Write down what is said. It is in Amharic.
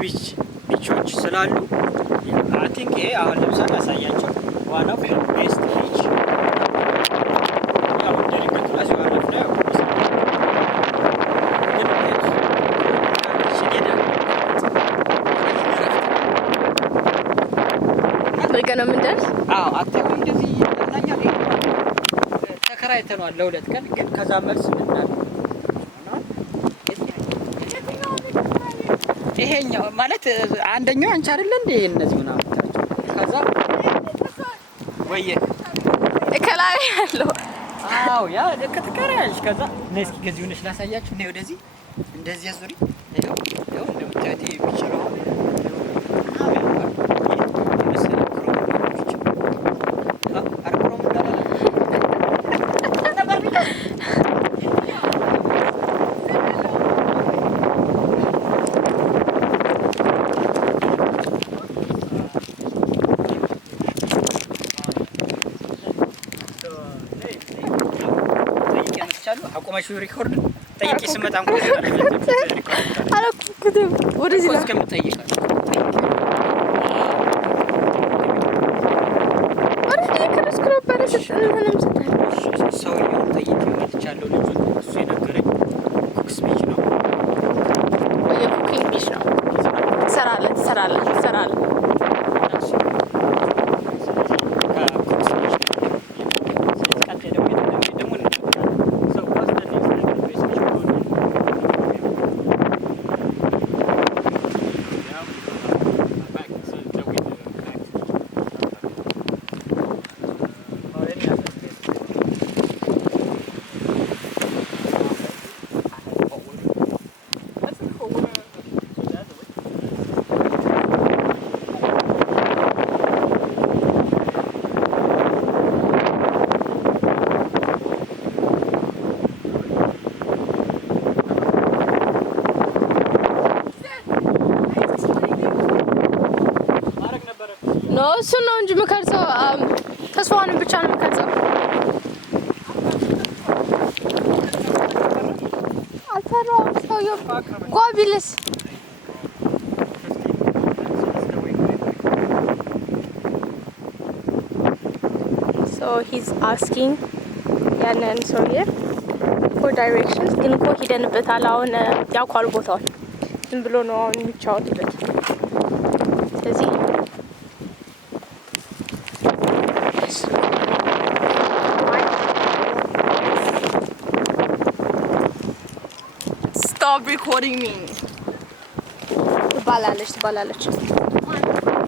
ቢቾች ስላሉ አይ ቲንክ ይሄ አሁን ለምሳሌ ያሳያቸው ዋን ኦፍ ቤስት ቢች ያው ደረጃ ክላስ ዋናው ነው ገና ምን ደርስ አጥተው እንደዚህ ያናኛል ተከራይተናል ለሁለት ቀን ግን ከዛ መልስ ምንድነው ይሄኛው ማለት አንደኛው አንቺ አይደለ እንዴ እነዚህ ምናምን ከዛ ወየ ከላይ ያለው ያ ከተከራያለሽ ከዛ ነስኪ ከዚህ ሆነሽ ላሳያችሁ ነው ወደዚህ እንደዚህ ያዙሪ ይሄው እንደምታዩት የሚችለው አቆማሽ ሪኮርድ ጠይቂ ስመጣ እንኳን አላኩኩትም ወደዚህ ነው እስከምጠይቃለሁ ሰውዬው ጠይቄ መጥቻለሁ ልጁ እሱ የነገረኝ ኩክስ ቢች ነው የኩኪንግ ቢች ነው ትሰራለህ እሱ ነው እንጂ መከርሰው ተስፋውን ብቻ ነው መከርሰው አልፈራው ሰውዬው ጓቢልስ so he's asking ያንን ሰውዬ for directions ግን እኮ ሄደንበታል አሁን ያውቃል ቦታውን ዝም ብሎ ነው አሁን የሚጫወትበት ስለዚህ Stop recording me. ትባላለች